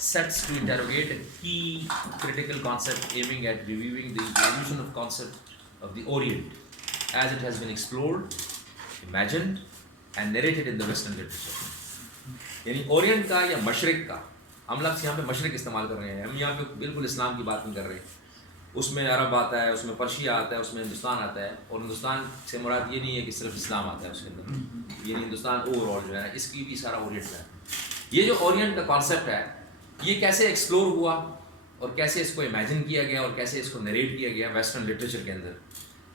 sets to interrogate a key critical concept aiming at reviewing the evolution of concept of the Orient as it has been explored, imagined and narrated in the Western literature. यानी Orient का या मशरिक का, हम लफ्ज़ यहाँ पे मशरिक इस्तेमाल कर रहे हैं, हम यहाँ पे बिल्कुल इस्लाम की बात नहीं कर रहे हैं. उसमें अरब आता है, उसमें पर्शिया आता है, उसमें हिंदुस्तान आता है, और हिंदुस्तान से मुराद ये नहीं है कि सिर्फ इस्लाम आता है उसके अंदर, यानी हिंदुस्तान ओवरऑल जो है इसकी भी सारा ओरिएंट है. ये जो ओरिएंट का कॉन्सेप्ट है ये कैसे एक्सप्लोर हुआ और कैसे इसको इमेजिन किया गया और कैसे इसको नरेट किया गया वेस्टर्न लिटरेचर के अंदर,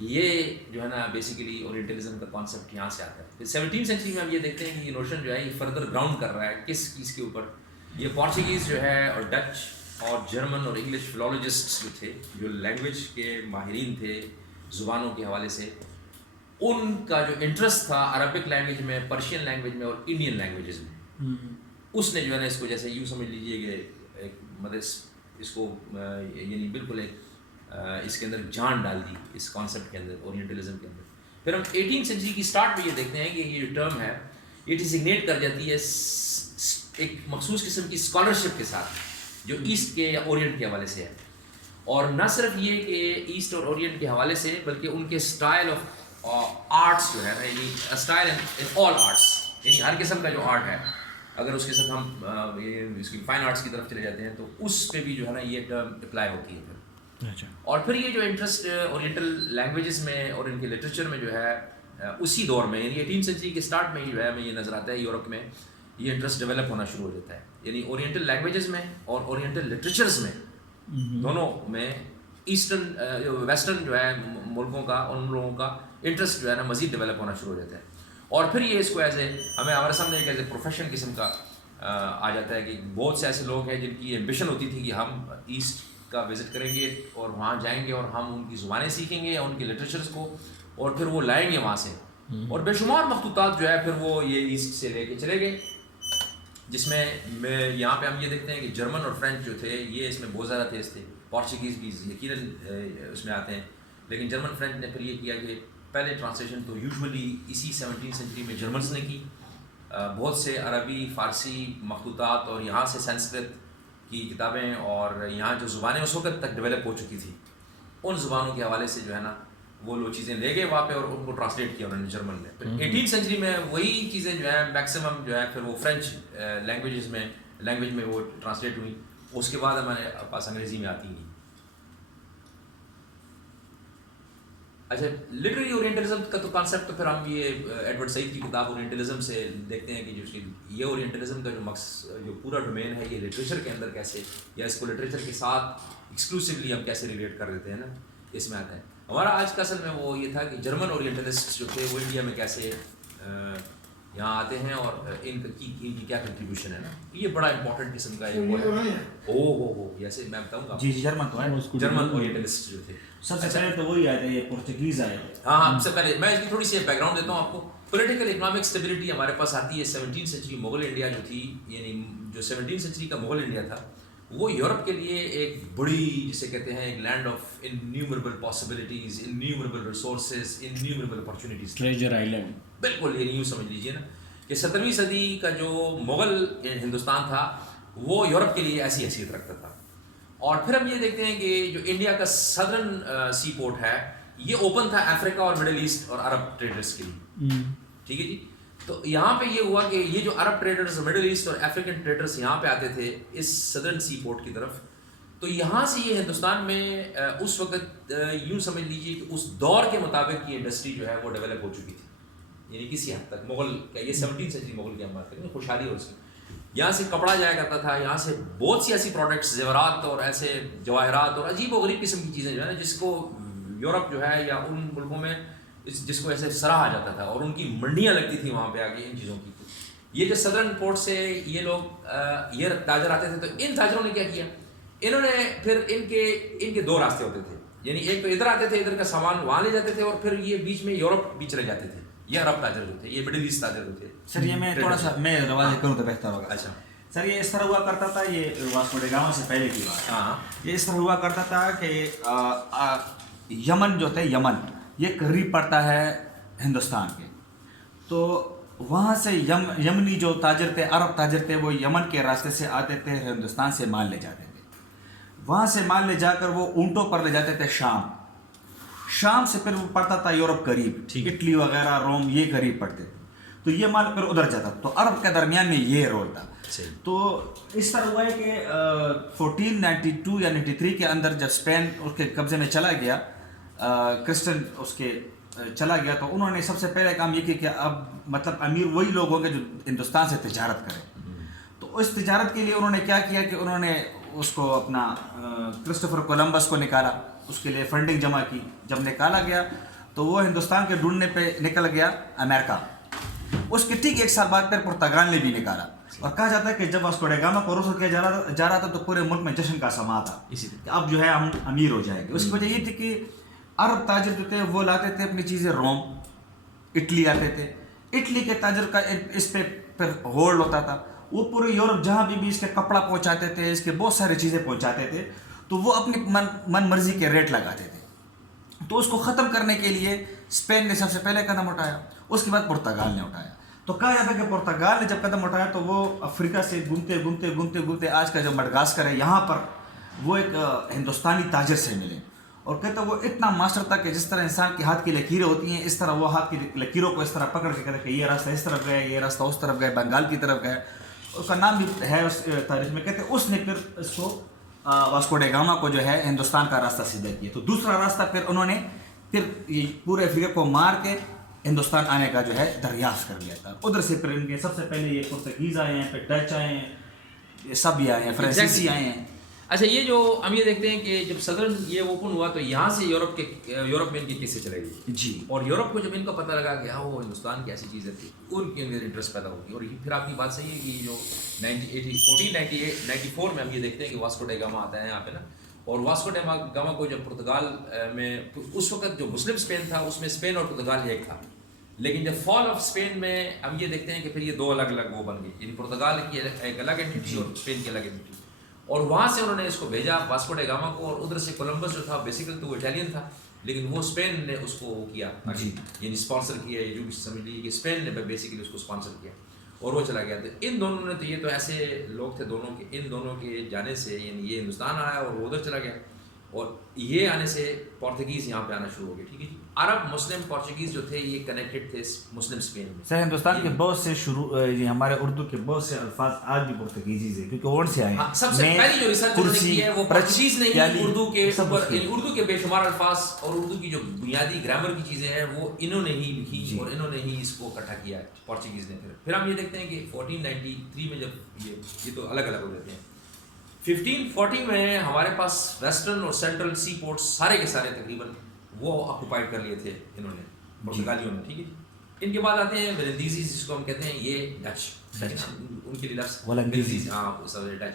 ये जो है ना बेसिकली ओरिएंटलिज्म का कॉन्सेप्ट यहाँ से आता है. फिर 17वीं सेंचुरी में हम ये देखते हैं कि ये नोशन जो है ये फर्दर ग्राउंड कर रहा है किस चीज़ के ऊपर. ये पोर्चुगीज़ जो है और डच और जर्मन और इंग्लिश फिलोलॉजिस्ट्स जो थे, जो लैंग्वेज के माहिरीन थे ज़ुबानों के हवाले से, उनका जो इंटरेस्ट था अरबिक लैंग्वेज में, पर्शियन लैंग्वेज में और इंडियन लैंग्वेजेस में, उसने जो है ना इसको जैसे यूँ समझ लीजिए कि एक मतलब इसको यानी बिल्कुल एक इसके अंदर जान डाल दी इस कॉन्सेप्ट के अंदर, ओरिएंटलिज्म के अंदर. फिर हम 18वीं सेंचुरी की स्टार्ट में ये देखते हैं कि ये जो टर्म है ये डिजिग्नेट कर जाती है एक मखसूस किस्म की स्कॉलरशिप के साथ जो ईस्ट के या ओरिएंट के हवाले से है. और न सिर्फ ये कि ईस्ट और ओरिएंट के हवाले से, बल्कि उनके स्टाइल ऑफ आर्ट्स जो है ना, यानी स्टाइल इन ऑल आर्ट्स, यानी हर किस्म का जो आर्ट है, अगर उसके साथ हम ये इसकी फाइन आर्ट्स की तरफ चले जाते हैं तो उस पे भी जो है ना ये टर्म अप्लाई होती है. अच्छा. और फिर ये जो इंटरेस्ट ओरिएंटल लैंग्वेजेस में और इनके लिटरेचर में जो है उसी दौर में, यानी 18वीं सेंचुरी के स्टार्ट में ही जो है हमें ये नज़र आता है यूरोप में ये इंटरेस्ट डेवलप होना शुरू हो जाता है. यानी ओरिएंटल लैंग्वेजेस में और ओरिएंटल लिटरेचर्स में दोनों में ईस्टर्न वेस्टर्न जो है मुल्कों का, उन लोगों का इंटरेस्ट जो है ना मज़ीद डेवलप होना शुरू हो जाता है. और फिर ये इसको एज ए हमें हमारे सामने एक एज ए प्रोफेशन किस्म का आ जाता है कि बहुत से ऐसे लोग हैं जिनकी एम्बिशन होती थी कि हम ईस्ट का विज़िट करेंगे और वहाँ जाएंगे और हम उनकी ज़ुबानें सीखेंगे या उनके लिटरेचर्स को और फिर वो लाएंगे वहाँ से. और बेशुमार मखतूतात जो है फिर वो ये ईस्ट से लेके चले गए, जिसमें मैं यहाँ पे हम ये देखते हैं कि जर्मन और फ्रेंच जो थे ये इसमें बहुत ज़्यादा तेज़ थे. पोर्चुगीज़ भी यकीनन उसमें आते हैं, लेकिन जर्मन फ्रेंच ने फिर ये किया कि पहले ट्रांसलेशन तो यूजुअली इसी 17वीं सेंचुरी में जर्मन्स ने की. बहुत से अरबी, फ़ारसी मखतूतात और यहाँ से संस्कृत की किताबें और यहाँ जो ज़ुबानें उस वक्त तक डेवलप हो चुकी थी, उन ज़ुबानों के हवाले से जो है ना वो लोग चीज़ें ले गए वहाँ पे और उनको ट्रांसलेट किया उन्होंने जर्मन में. 18वीं सेंचुरी में वही चीज़ें जो है मैक्सिमम जो है फिर वो फ्रेंच लैंग्वेज में वो ट्रांसलेट हुई. उसके बाद हमारे पास अंग्रेज़ी में आती नहीं. अच्छा, लिटरेरी ओरिएंटलिज्म का तो कॉन्सेप्ट तो फिर हम ये एडवर्ड सईद की किताब ओरिएंटलिज्म से देखते हैं कि जो ये ओरिएंटलिज्म का जो पूरा डोमेन है ये लिटरेचर के अंदर कैसे, या इसको लिटरेचर के साथ एक्सक्लूसिवली हम कैसे रिलेट कर देते हैं ना, इसमें आता है. हमारा आज का असल में वो ये था कि जर्मन ओरिएंटलिस्ट जो थे वो इंडिया में कैसे यहाँ आते हैं और इनकी क्या कंट्रीब्यूशन है ना, ये बड़ा इंपॉर्टेंट किस्म का एक वो है. हो जैसे मैं बताऊँगा. जी जर्मन तो है, जर्मन ओरिएंटलिस्ट जो थे सबसे पहले तो वही आए थे, ये पोर्चुगीज़ आए. हाँ, सबसे पहले मैं इसकी थोड़ी सी बैकग्राउंड देता हूँ आपको. पॉलिटिकल इकोनॉमिक स्टेबिलिटी हमारे पास आती है 17वीं सेंचुरी. मुगल इंडिया जो थी, यानी जो 17वीं सेंचुरी का मुगल इंडिया था, वो यूरोप के लिए एक बड़ी, जिसे कहते हैं, एक land of innumerable possibilities, innumerable resources, innumerable opportunities, treasure island. बिल्कुल ये यूँ समझ लीजिए ना कि 17वीं सदी का जो मुगल हिंदुस्तान था वो यूरोप के लिए ऐसी हैसियत रखता था. और फिर हम ये देखते हैं कि जो इंडिया का सदर्न सी पोर्ट है ये ओपन था अफ्रीका और मिडिल ईस्ट और अरब ट्रेडर्स के लिए. ठीक है जी. तो यहाँ पे ये हुआ कि ये जो अरब ट्रेडर्स, मिडिल ईस्ट और अफ्रीकन ट्रेडर्स यहाँ पे आते थे इस सदर्न सी पोर्ट की तरफ, तो यहाँ से ये हिंदुस्तान में उस वक्त यूँ समझ लीजिए कि उस दौर के मुताबिक ये इंडस्ट्री जो है वो डेवलप हो चुकी थी. यानी किसी हद तक मुगल का, ये 17वीं सेंचुरी मुगल की हम बात करेंगे, खुशहाली और उसकी यहाँ से कपड़ा जाया करता था, यहाँ से बहुत सी ऐसी प्रोडक्ट्स, जेवरात और ऐसे जवाहरात और अजीब व गरीब किस्म की चीज़ें जो है ना, जिसको यूरोप जो है या उन मुल्कों में जिसको ऐसे सराहा जाता था और उनकी मंडियाँ लगती थी वहाँ पे आके इन चीज़ों की. ये जो सदर्न पोर्ट से ये लोग ये ताजर आते थे, तो इन ताजरों ने क्या किया, इन्होंने फिर इनके दो रास्ते होते थे. यानी एक तो इधर आते थे, इधर का सामान वहाँ ले जाते थे, और फिर ये बीच में यूरोप भी चले जाते थे. ये अरब ताजर जो थे, ये मिडिल ईस्ट ताजर जो थे. सर ये मैं थोड़ा सा मैं रवाज करूँ तो बेहतर होगा. अच्छा सर, ये इस तरह हुआ करता था, ये वास्को ड गामा से पहले की बात. हाँ, ये इस तरह हुआ करता था कि यमन जो थे, यमन ये करीब पड़ता है हिंदुस्तान के, तो वहाँ से यमनी जो ताजर थे, अरब ताजर थे, वो यमन के रास्ते से आते थे, हिंदुस्तान से माल ले जाते थे। वहाँ से माल ले जाकर वो ऊँटों पर ले जाते थे शाम से फिर वो पड़ता था यूरोप करीब, इटली वगैरह, रोम, ये करीब पड़ते थे। तो ये माल फिर उधर जाता। तो अरब के दरमियान में ये रोल था। तो इस तरह हुआ है कि 1492 या 93 के अंदर जब स्पेन उसके कब्जे में चला गया, क्रिश्चियन उसके चला गया, तो उन्होंने सबसे पहले काम ये किया कि अब मतलब अमीर वही लोग होंगे जो हिंदुस्तान से तिजारत करें। तो उस तिजारत के लिए उन्होंने क्या किया कि उन्होंने उसको अपना क्रिस्टोफर कोलंबस को निकाला, उसके लिए फंडिंग जमा की। जब निकाला गया तो वो हिंदुस्तान के ढूंढने पे निकल गया अमेरिका। उसके ठीक 1 साल बाद फिर पुर्तगाल ने भी निकाला। और कहा जाता है कि जब वास्को ड गामा को रोक किया जा रहा था तो पूरे मुल्क में जश्न का समा था, अब जो है हम अमीर हो जाएंगे। उसकी वजह ये थी कि अरब ताजर जो थे वो लाते थे अपनी चीज़ें रोम, इटली आते थे। इटली के ताजर का इस पे फिर होल्ड होता था। वो पूरे यूरोप जहाँ भी इसके कपड़ा पहुँचाते थे, इसके बहुत सारी चीज़ें पहुँचाते थे, तो वो अपनी मन मर्जी के रेट लगाते थे। तो उसको ख़त्म करने के लिए स्पेन ने सबसे पहले कदम उठाया, उसके बाद पुर्तगाल ने उठाया। तो कहा जाता है कि पुर्तगाल ने जब कदम उठाया तो वो अफ्रीका से घूमते आज का जो मडगास्कर है, यहाँ पर वो एक हिंदुस्तानी ताजर से मिले। और कहता वो इतना मास्टर था कि जिस तरह इंसान के हाथ की लकीरें होती हैं, इस तरह वो हाथ की लकीरों को इस तरह पकड़ के कहता कि ये रास्ता इस तरफ गया, ये रास्ता उस तरफ गया, बंगाल की तरफ गया। उसका नाम भी है उस तारीख में। कहते उसने फिर इसको वास्को ड गामा को जो है हिंदुस्तान का रास्ता सीधा किया। तो दूसरा रास्ता फिर उन्होंने फिर पूरे अफ्रीका को मार के हिंदुस्तान आने का जो है दरियाफ्त कर लिया था। उधर से फिर इनके सबसे पहले ये पुर्तगीज आए हैं, फिर डच आए हैं, ये सब भी आए हैं, फ्रांसीसी आए हैं। अच्छा, ये जो हम ये देखते हैं कि जब सदर्न ये ओपन हुआ तो यहाँ से यूरोप में इनकी किस्से चले गई जी। और यूरोप को जब इनको पता लगा कि हाँ वो हिंदुस्तान की ऐसी चीज़ें थी, उनके अंदर इंटरेस्ट पैदा होगी। और फिर आपकी बात सही है कि जो 1494 में हम ये देखते हैं कि वास्को ड गामा आता है यहाँ पे ना। और वास्को ड गामा को जब पुर्तगाल में, तो उस वक्त जो मुस्लिम स्पेन था उसमें स्पेन और पुर्तगाल एक था। लेकिन जब फॉल ऑफ स्पेन में हम ये देखते हैं कि फिर ये दो अलग अलग वो बन गए, यानी पुर्तगाल की एक अलग एंटिटी और स्पेन की अलग एंटिटी। और वहाँ से उन्होंने इसको भेजा वास्को ड गामा को। और उधर से कोलंबस जो था बेसिकली तो वो इटालियन था, लेकिन वो स्पेन ने उसको वो किया, यानी स्पॉन्सर किया, जो भी समझ लीजिए कि स्पेन ने बेसिकली उसको स्पॉन्सर किया और वो चला गया। तो इन दोनों ने, तो ये तो ऐसे लोग थे दोनों के, इन दोनों के जाने से यानी ये हिंदुस्तान आया और वो उधर चला गया। और ये आने से पोर्तुगीज़ यहाँ पे आना शुरू हो गए। ठीक है जी। अरब मुस्लिम पोर्चुगीज़ जो थे ये कनेक्टेड थे मुस्लिम स्पेन में। सर हिंदुस्तान के बहुत से ये हमारे उर्दू के बहुत से अल्फाज आज भी पुर्तगीजी से, क्योंकि ओल्ड से आए हैं। सबसे पहली जो रिसर्च उन्होंने की है वो पोर्चुगीज़ ने ही उर्दू के ऊपर, उर्दू के बेशुमार अल्फाज और उर्दू की जो बुनियादी ग्रामर की चीज़ें हैं वो इन्होंने ही लिखी और इन्होंने ही इसको इकट्ठा किया है पोर्चुगीज़ ने। फिर हम ये देखते हैं कि 1493 में जब ये तो अलग अलग हो जाते हैं। 1540 में हमारे पास वेस्टर्न और सेंट्रल सी पोर्ट्स सारे के सारे तकरीबन वो ऑक्युपाइड कर लिए थे इन्होंने, पुर्तगालियों ने। ठीक है। इनके बाद आते हैं वेलेंदीजी, जिसको हम कहते हैं ये डच उनके लिए लफ्ज़, हाँ सब डच।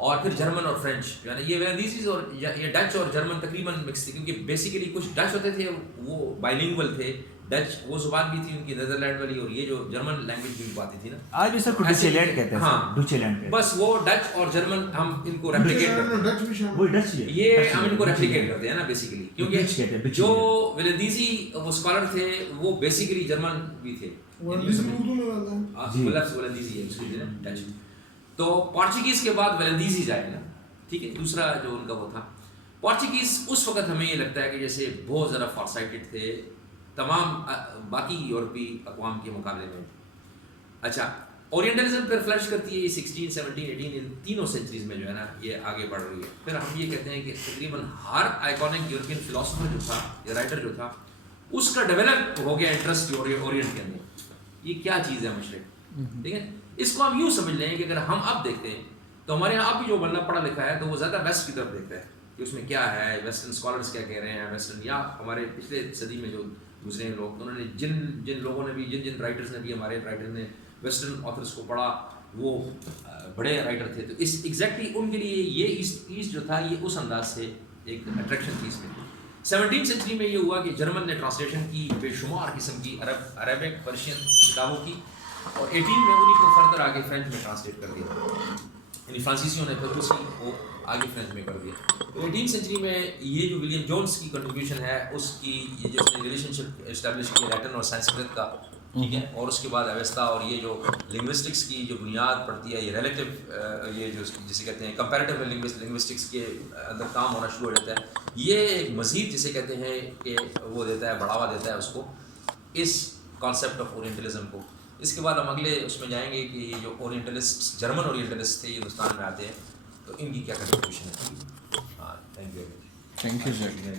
और फिर जर्मन और फ्रेंच, यानी ये वेलेंदीजी और ये डच और जर्मन तकरीबन मिक्स थे, क्योंकि बेसिकली कुछ डच होते थे वो बाइलिंगुअल थे। डच वो जुबान भी थी उनकी नेदरलैंड वाली, और ये जो जर्मन लैंग्वेज भी आती थी ना, आज भी सर डुचेलैंड कहते हैं। हाँ डुचेलैंड, बस वो डच और जर्मन हम इनको रेप्लिकेट करते हैं। वो डच है, ये हम इनको रेप्लिकेट करते हैं ना बेसिकली, क्योंकि जो वेलेंदीजी वो स्कॉलर थे वो बेसिकली जर्मन भी थे। तो पोर्चुगीज के बाद वेलेंदीजी आए ना। ठीक है। दूसरा जो उनका वो था पोर्चुगीज, उस वक्त हमें ये लगता है कि जैसे बहुत ज़्यादा फॉरसाइटेड थे तमाम बाकी यूरोपीय अक़वाम के मुकाबले में। अच्छा, ओरिएंटलिज्म फिर फ्लश करती है 16, 17, 18 इन तीनों सेंचुरीज में जो है ना ये आगे बढ़ रही है। फिर हम ये कहते हैं कि तकरीबन हर आइकॉनिक यूरोपियन फिलोसोफर जो था या राइटर जो था उसका डेवलप हो गया इंटरेस्ट ओरिएंट के अंदर। ये क्या चीज़ है मशरिक, ठीक है। इसको हम यूँ समझ लें कि अगर हम अब देखते हैं तो हमारे यहाँ अब भी जो बंदा पढ़ा लिखा है तो वो ज़्यादा वेस्ट की तरफ देखता है कि उसमें क्या है, वेस्टर्न स्कॉलर्स क्या कह रहे हैं, वेस्टर्न, या हमारे पिछले सदी में जो गुजरे लोग, तो उन्होंने जिन लोगों ने भी, जिन राइटर्स ने भी, हमारे राइटर ने वेस्टर्न ऑथर्स को पढ़ा वो बड़े राइटर थे। तो इस एग्जैक्टली उनके लिए ये ईस्ट जो था ये उस अंदाज से एक अट्रैक्शन थी इसमें। 17वीं सेंचुरी में ये हुआ कि जर्मन ने ट्रांसलेशन की बेशुमार किस्म की अरबिक पर्शियन किताबों की, और 18 में उन्हीं को फर्दर आगे फ्रेंच में ट्रांसलेट कर दिया, यानी फ्रांसीसियों ने फिर उसी को आगे फ्रेंच में कर दिया। तो 18वीं सेंचुरी में ये जो विलियम जोन्स की कंट्रीब्यूशन है उसकी, ये जो उसने रिलेशनशिप इस्टेब्लिश की लैटिन और संस्कृत का, ٹھیک ہے. اور اس کے بعد اویستا اور یہ جو لنگوسٹکس کی جو بنیاد پڑتی ہے یہ ریلیٹیو یہ جو جسے کہتے ہیں کمپیریٹیو لنگوسٹکس کے اندر کام ہونا شروع ہو جاتا ہے. یہ ایک مزید جسے کہتے ہیں کہ وہ دیتا ہے بڑھاوا دیتا ہے اس کو اس کانسیپٹ آف اورینٹلزم کو. اس کے بعد ہم اگلے اس میں جائیں گے کہ یہ جو اورینٹلسٹ جرمن اورینٹلسٹ تھے ہندوستان میں آتے ہیں تو ان کی کیا کنٹریبیوشن ہے. ہاں thank you. Thank you sir.